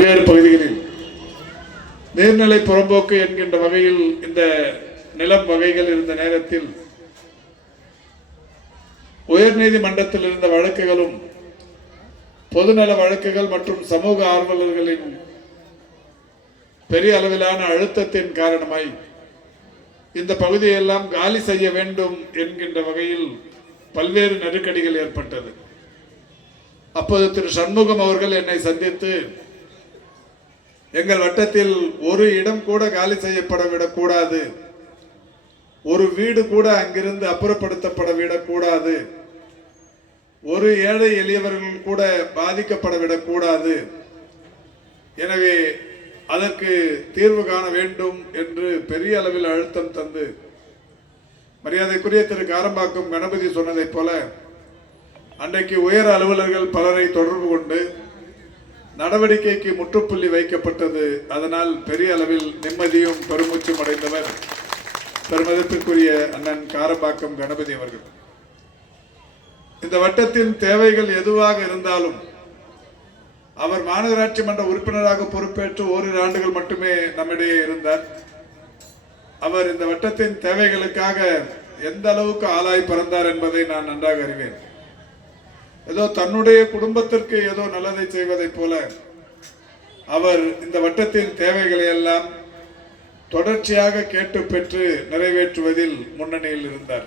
பல்வேறு பகுதிகளில் நீர்நிலை புறம்போக்கு என்கின்ற வகையில் இந்த நிலம் வகைகள் இருந்த நேரத்தில் உயர்நீதிமன்றத்தில் இருந்த வழக்குகளும் பொதுநல வழக்குகள் மற்றும் சமூக ஆர்வலர்களின் பெரிய அளவிலான அழுத்தத்தின் காரணமாய் இந்த பகுதியெல்லாம் காலி செய்ய வேண்டும் என்கின்ற வகையில் பல்வேறு நெருக்கடிகள் ஏற்பட்டது. அப்போது திரு சண்முகம் அவர்கள் என்னை சந்தித்து எங்கள் வட்டத்தில் ஒரு இடம் கூட காலி செய்யப்பட விடக்கூடாது, ஒரு வீடு கூட அங்கிருந்து அப்புறப்படுத்தப்பட விடக்கூடாது, ஒரு ஏழை எளியவர்கள் கூட பாதிக்கப்பட விடக்கூடாது, எனவே அதற்கு தீர்வு காண வேண்டும் என்று பெரிய அளவில் அழுத்தம் தந்து மரியாதைக்குரிய திரு காரம்பாக்கம் கணபதி சொன்னதை போல அன்றைக்கு உயர் அலுவலர்கள் பலரை தொடர்பு கொண்டு நடவடிக்கைக்கு முற்றுப்புள்ளி வைக்கப்பட்டது. அதனால் பெரிய அளவில் நிம்மதியும் பெருமூச்சும் அடைந்தவர் பெருமதிப்பிற்குரிய அண்ணன் காரம்பாக்கம் கணபதி அவர்கள். இந்த வட்டத்தின் தேவைகள் எதுவாக இருந்தாலும் அவர் மாநகராட்சி மன்ற உறுப்பினராக பொறுப்பேற்று ஓரிரு ஆண்டுகள் மட்டுமே நம்மிடையே இருந்தார். அவர் இந்த வட்டத்தின் தேவைகளுக்காக எந்த அளவுக்கு ஆளாய் பிறந்தார் என்பதை நான் நன்றாக அறிவேன். ஏதோ தன்னுடைய குடும்பத்திற்கு ஏதோ நல்லதை செய்வதை போல அவர் இந்த வட்டத்தின் தேவைகளை எல்லாம் தொடர்ச்சியாக கேட்டு பெற்று நிறைவேற்றுவதில் முன்னணியில் இருந்தார்.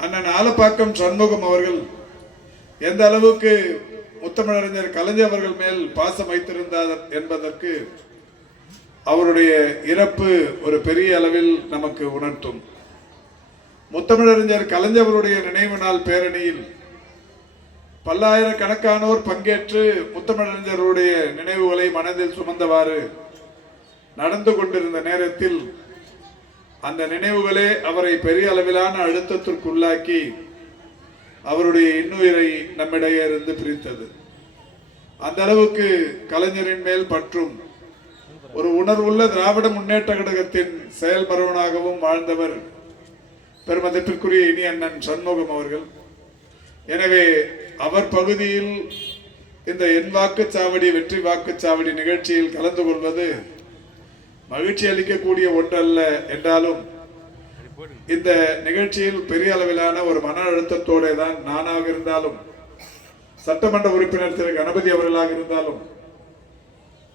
அண்ணன் ஆலப்பாக்கம் சண்முகம் அவர்கள் எந்த அளவுக்கு முத்தமிழறிஞர் கலைஞர் அவர்கள் மேல் பாசம் வைத்திருந்தார் என்பதற்கு அவருடைய இறப்பு ஒரு பெரிய அளவில் நமக்கு உணர்த்தும். முத்தமிழறிஞர் கலைஞர் அவருடைய நினைவு நாள் பேரணியில் பல்லாயிரக்கணக்கானோர் பங்கேற்று முத்தமிழறிஞருடைய நினைவுகளை மனதில் சுமந்தவாறு நடந்து கொண்டிருந்த நேரத்தில் அந்த நினைவுகளே அவரை பெரிய அளவிலான அழுத்தத்திற்குள்ளாக்கி அவருடைய இன்னுயிரை நம்மிடையே இருந்து பிரித்தது. அந்த அளவுக்கு கலைஞரின் மேல் பற்றும் ஒரு உணர்வுள்ள திராவிட முன்னேற்ற கழகத்தின் செயல்மரவனாகவும் வாழ்ந்தவர் பெருமதிப்பிற்குரிய இனி அண்ணன் சண்முகம் அவர்கள். எனவே அவர் பகுதியில் இந்த என் வாக்குச்சாவடி வெற்றி வாக்குச்சாவடி நிகழ்ச்சியில் கலந்து கொள்வது மகிழ்ச்சி அளிக்கக்கூடிய ஒன்றல்ல என்றாலும் இந்த நிகழ்ச்சியில் பெரிய அளவிலான ஒரு மன அழுத்தத்தோடு தான் நானாக இருந்தாலும் சட்டமன்ற உறுப்பினர் திரு கணபதி அவர்களாக இருந்தாலும்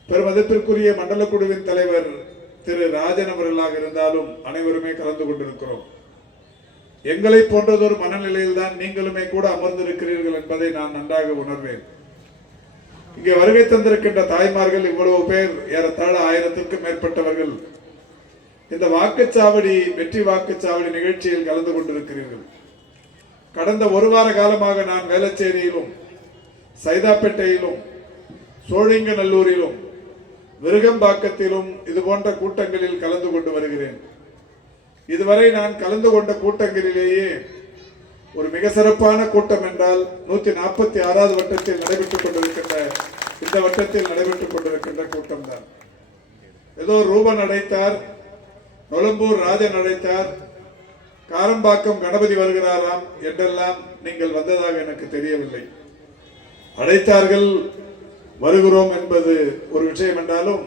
பெருமதிப்பிற்குரிய மண்டல குழுவின் தலைவர் திரு ராஜன் அவர்களாக இருந்தாலும் அனைவருமே கலந்து கொண்டிருக்கிறோம். எங்களை போன்றதொரு மனநிலையில் தான் நீங்களுமே கூட அமர்ந்திருக்கிறீர்கள் என்பதை நான் நன்றாக உணர்வேன். இங்கே வருகை தந்திருக்கின்ற தாய்மார்கள் இவ்வளவு பேர், ஏறத்தாழ 1000க்கும் மேற்பட்டவர்கள் இந்த வாக்குச்சாவடி வெற்றி வாக்குச்சாவடி நிகழ்ச்சியில் கலந்து கொண்டிருக்கிறீர்கள். கடந்த ஒரு வார காலமாக நான் வேளச்சேரியிலும் சைதாப்பேட்டையிலும் சோழிங்கநல்லூரிலும் விருகம்பாக்கத்திலும் இது போன்ற கூட்டங்களில் கலந்து கொண்டு வருகிறேன். இதுவரை நான் கலந்து கொண்ட கூட்டங்களிலேயே ஒரு மிக சிறப்பான கூட்டம் என்றால் 146வது வட்டத்தில் நடைபெற்றுக் கொண்டிருக்கின்ற இந்த வட்டத்தில் நடைபெற்றுக் கொண்டிருக்கின்ற கூட்டம் தான். ஏதோ ரூபன் அடைத்தார், நொளம்பூர் ராஜன் அடைத்தார், காரம்பாக்கம் கணபதி வருகிறாராம் என்றெல்லாம் நீங்கள் வந்ததாக எனக்கு தெரியவில்லை. அழைத்தார்கள், வருகிறோம் என்பது ஒரு விஷயம் என்றாலும்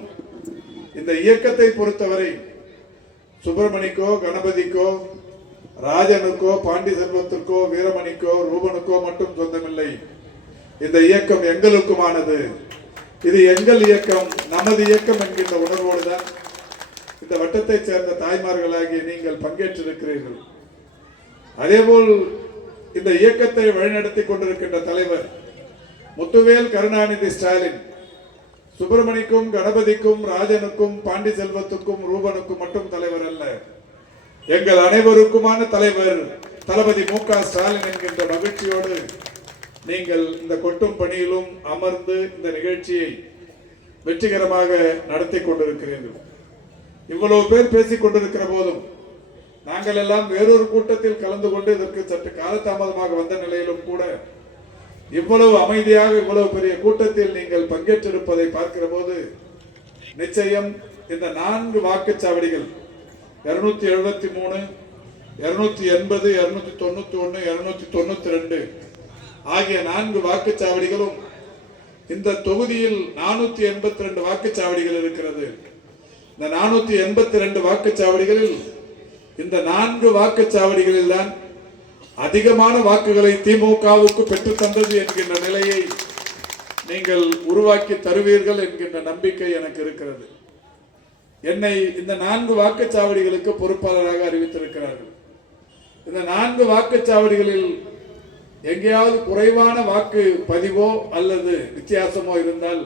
இந்த இயக்கத்தை பொறுத்தவரை சுப்பிரமணிக்கோ கணபதிக்கோ ராஜனுக்கோ பாண்டி செல்வத்திற்கோ வீரமணிக்கோ ரூபனுக்கோ மட்டும் சொந்தமில்லை. இந்த இயக்கம் எங்களுக்குமானது, இது எங்கள் இயக்கம், நமது இயக்கம் என்கின்ற உணர்வோடு தான் இந்த வட்டத்தை சேர்ந்த தாய்மார்களாகிய நீங்கள் பங்கேற்றிருக்கிறீர்கள். அதேபோல் இந்த இயக்கத்தை வழிநடத்தி கொண்டிருக்கின்ற தலைவர் முத்துவேல் கருணாநிதி ஸ்டாலின் சுப்பிரமணிக்கும் கணபதிக்கும் ராஜனுக்கும் பாண்டி செல்வத்துக்கும் ரூபனுக்கும் மட்டும் தலைவர் அல்ல, எங்கள் அனைவருக்குமான தலைவர் தளபதி மு.க. ஸ்டாலின் என்கின்ற மகிழ்ச்சியோடு நீங்கள் இந்த கொட்டும் பணியிலும் அமர்ந்து இந்த நிகழ்ச்சியை வெற்றிகரமாக நடத்தி கொண்டிருக்கிறீர்கள். இவ்வளவு பேர் பேசிக் கொண்டிருக்கிற போதும் நாங்கள் எல்லாம் வேறொரு கூட்டத்தில் கலந்து கொண்டு இதற்கு சற்று காலதாமதமாக வந்த நிலையிலும் கூட இவ்வளவு அமைதியாக இவ்வளவு பெரிய கூட்டத்தில் நீங்கள் பங்கேற்றிருப்பதை பார்க்கிற போது நிச்சயம் இந்த 4 வாக்குச்சாவடிகள் 273, 280, 291, 292 ஆகிய 4 வாக்குச்சாவடிகளும் இந்த தொகுதியில் 482 வாக்குச்சாவடிகள் இருக்கிறது. இந்த 482 வாக்குச்சாவடிகளில் இந்த 4 வாக்குச்சாவடிகளில் தான் அதிகமான வாக்குகளை திமுகவுக்கு பெற்று தந்தது என்கின்ற நிலையை நீங்கள் உருவாக்கி தருவீர்கள் என்கின்ற நம்பிக்கை எனக்கு இருக்கிறது. என்னை இந்த 4 வாக்குச்சாவடிகளுக்கு பொறுப்பாளராக அறிவித்திருக்கிறார்கள். இந்த 4 வாக்குச்சாவடிகளில் எங்கேயாவது குறைவான வாக்கு பதிவோ அல்லது வித்தியாசமோ இருந்தால்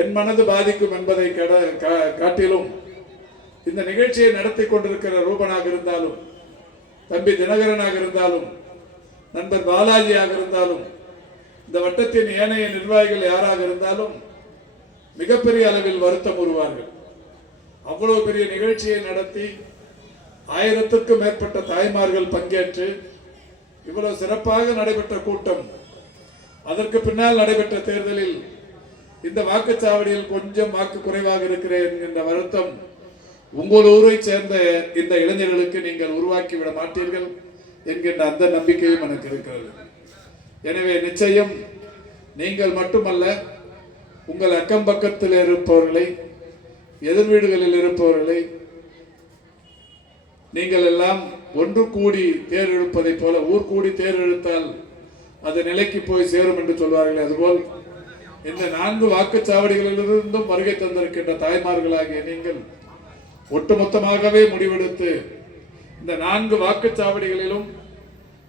என் மனது பாதிக்கும் என்பதை காட்டிலும் இந்த நிகழ்ச்சியை நடத்தி கொண்டிருக்கிற ரூபனாக இருந்தாலும், தம்பி தினகரனாக இருந்தாலும், நண்பர் பாலாஜியாக இருந்தாலும், இந்த வட்டத்தின் ஏனைய நிர்வாகிகள் யாராக இருந்தாலும் மிகப்பெரிய அளவில் வருத்தம் உருவார்கள். அவ்வளவு பெரிய நிகழ்ச்சியை நடத்தி 1000க்கும் மேற்பட்ட தாய்மார்கள் பங்கேற்று இவ்வளவு சிறப்பாக நடைபெற்ற கூட்டம், அதற்கு பின்னால் நடைபெற்ற தேர்தலில் இந்த வாக்குச்சாவடியில் கொஞ்சம் வாக்கு குறைவாக இருக்கிறேன் என்கின்ற வருத்தம் உங்கள் ஊரை சேர்ந்த இந்த இளைஞர்களுக்கு நீங்கள் உருவாக்கிவிட மாட்டீர்கள் என்கின்ற அந்த நம்பிக்கையும் எனக்கு இருக்கிறது. எனவே நிச்சயம் நீங்கள் மட்டுமல்ல, உங்கள் அக்கம் பக்கத்தில் இருப்பவர்களை, எதிர் வீடுகளில் இருப்பவர்களை நீங்கள் எல்லாம் ஒன்று கூடி தேர் இழுப்பதை போல, ஊர் கூடி தேர் இழுத்தால் அது நிலைக்கு போய் சேரும் என்று சொல்வார்கள். அதுபோல் இந்த 4 வாக்குச்சாவடிகளிலிருந்தும் வருகை தந்திருக்கின்ற தாய்மார்களாகிய நீங்கள் ஒட்டுமொத்தமாகவே முடிவெடுத்து இந்த 4 வாக்குச்சாவடிகளிலும்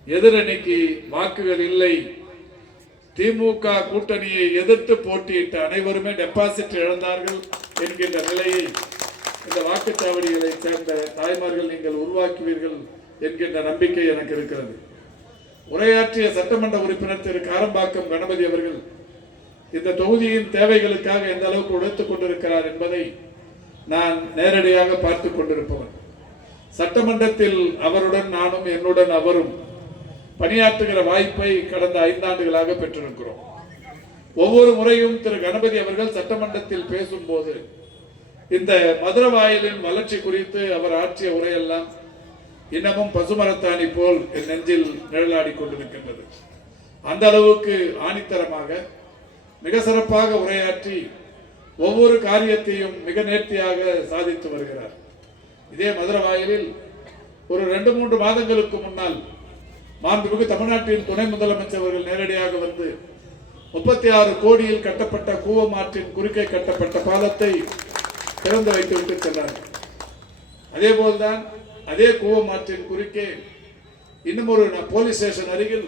எதிரணிக்கு வாக்குகள் இல்லை, திமுக கூட்டணியை எதிர்த்து போட்டியிட்ட அனைவருமே டெபாசிட் இழந்தார்கள் என்கின்ற நிலையை இந்த வாக்குச்சாவடிகளை சேர்ந்த தாய்மார்கள் நீங்கள் உருவாக்குவீர்கள் என்கின்ற நம்பிக்கை எனக்கு இருக்கிறது. உரையாற்றிய சட்டமன்ற உறுப்பினர் திரு காரம்பாக்கம் கணபதி அவர்கள் இந்த தொகுதியின் தேவைகளுக்காக எந்த அளவுக்கு உழைத்துக் கொண்டிருக்கிறார் என்பதை நான் நேரடியாக பார்த்து கொண்டிருப்பவன். சட்டமன்றத்தில் அவருடன் நானும், என்னுடன் அவரும் பணியாற்றுகிற வாய்ப்பை கடந்த 5 ஆண்டுகளாக பெற்றிருக்கிறோம். ஒவ்வொரு முறையும் திரு கணபதி அவர்கள் சட்டமன்றத்தில் பேசும்போது இந்த மதுரவாயலின் வளர்ச்சி குறித்து அவர் ஆற்றிய உரையெல்லாம் இன்னமும் பசுமரத்தாணி போல் என் நெஞ்சில் நிழலாடி கொண்டிருக்கின்றது. அந்த அளவுக்கு ஆணித்தரமாக மிக சிறப்பாக உரையாற்றி ஒவ்வொரு காரியத்தையும் மிக நேர்த்தியாக சாதித்து வருகிறார். இதே மதுரவாயலில் ஒரு 2-3 மாதங்களுக்கு முன்னால் மாண்புமிகு தமிழ்நாட்டின் துணை முதலமைச்சர் அவர்கள் நேரடியாக வந்து 36 கோடியில் கட்டப்பட்ட கூவமாற்றின் குறுக்கே கட்டப்பட்ட பாலத்தை திறந்து வைத்துவிட்டு சென்றார். அதே போல்தான் அதே கூவமாற்றின் குறுக்கே இன்னும் ஒரு போலீஸ் ஸ்டேஷன் அருகில்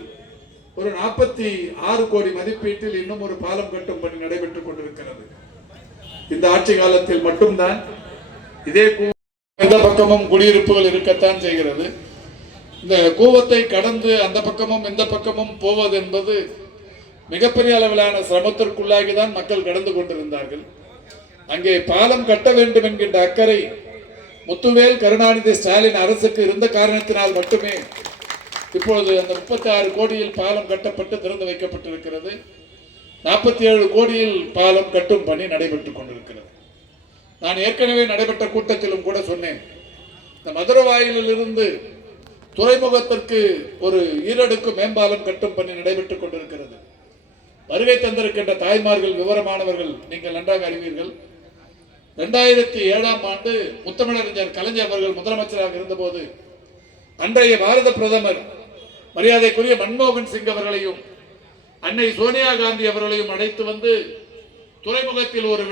ஒரு 46 கோடி மதிப்பீட்டில் இன்னும் ஒரு பாலம் கட்டும் பணி நடைபெற்றுக் கொண்டிருக்கிறது. இந்த ஆட்சி காலத்தில் மட்டும்தான் இதே எந்த பக்கமும் குடியிருப்புகள் இருக்கத்தான் செய்கிறது. இந்த கூவத்தை கடந்து அந்த பக்கமும் இந்த பக்கமும் போவது என்பது மிகப்பெரிய அளவிலான சிரமத்திற்குள்ளாகிதான் மக்கள் கடந்து கொண்டிருந்தார்கள். அங்கே பாலம் கட்ட வேண்டும் என்கின்ற அக்கறை முத்துவேல் கருணாநிதி ஸ்டாலின் அரசுக்கு இருந்த காரணத்தினால் மட்டுமே இப்பொழுது அந்த 36 கோடியில் பாலம் கட்டப்பட்டு திறந்து வைக்கப்பட்டிருக்கிறது. 47 கோடியில் பாலம் கட்டும் பணி நடைபெற்றுக் கொண்டிருக்கிறது. நான் ஏற்கனவே நடைபெற்ற கூட்டத்திலும் கூட சொன்னேன், இந்த மதுரவாயிலில் இருந்து துறைமுகத்திற்கு ஒரு ஈரடுக்கு மேம்பாலம் கட்டும் பணி நடைபெற்றுக் கொண்டிருக்கிறது. வருகை தந்திருக்கின்ற தாய்மார்கள் விவரமானவர்கள், நீங்கள் நன்றாக அறிவீர்கள். 2007ஆம் ஆண்டு முத்தமிழறிஞர் கலைஞர் அவர்கள் முதலமைச்சராக இருந்தபோது அன்றைய பாரத பிரதமர் மரியாதைக்குரிய மன்மோகன் சிங் அவர்களையும் அன்னை சோனியா காந்தி அவர்களையும் அழைத்து வந்து துறைமுகத்தில் ஒரு